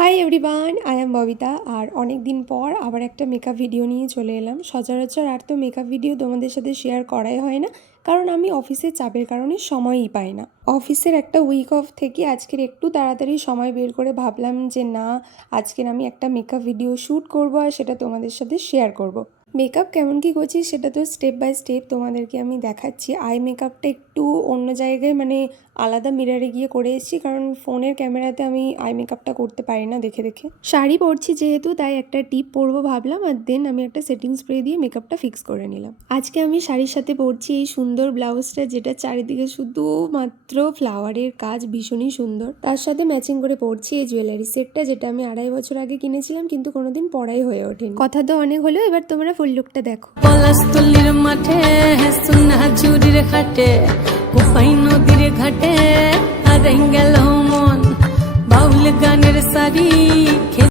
High everyone, I am Babita. আর অনেক দিন পর আবার একটা মেকআপ ভিডিও নিয়ে চলে এলাম। সচরাচর আর তো মেকআপ ভিডিও তোমাদের সাথে শেয়ার করাই হয় না, কারণ আমি অফিসের চাপের কারণে সময়ই পাই না। অফিসের একটা উইক অফ থেকে আজকের একটু তাড়াতাড়ি সময় বের করে ভাবলাম যে না, আজকের আমি একটা মেকআপ ভিডিও শ্যুট করব আর সেটা তোমাদের সাথে শেয়ার করব। মেকআপ কেমন কি করছি সেটা তো স্টেপ বাই স্টেপ তোমাদেরকে আমি দেখাচ্ছি। আই মেকআপটা একটু অন্য জায়গায় আলাদা মিরারে গিয়ে করে এসেছি, কারণ ফোনের ক্যামেরাতে আমি আই মেকআপটা করতে পারি না দেখে দেখে। শাড়ি পরছি যেহেতু, তাই একটা টিপ পরবো ভাবলাম, আর দেন আমি একটা সেটিং স্প্রে দিয়ে মেকআপটা ফিক্স করে নিলাম। আজকে আমি শাড়ির সাথে পরছি এই সুন্দর ব্লাউজটা, যেটা চারিদিকে শুধুমাত্র ফ্লাওয়ারের কাজ, ভীষণই সুন্দর। তার সাথে ম্যাচিং করে পরছি এই জুয়েলারি সেটটা, যেটা আমি 2.5 বছর আগে কিনেছিলাম, কিন্তু কোনোদিন পরাই হয়ে ওঠেনি। কথা তো অনেক হলো, এবার তোমরা ফুল লুকটা দেখো। পলাশতলির মাঠে সোনা চুরির খাটে, কোপাই নদীর ঘাটে হারাই গেল মন, বাউল গানের সারি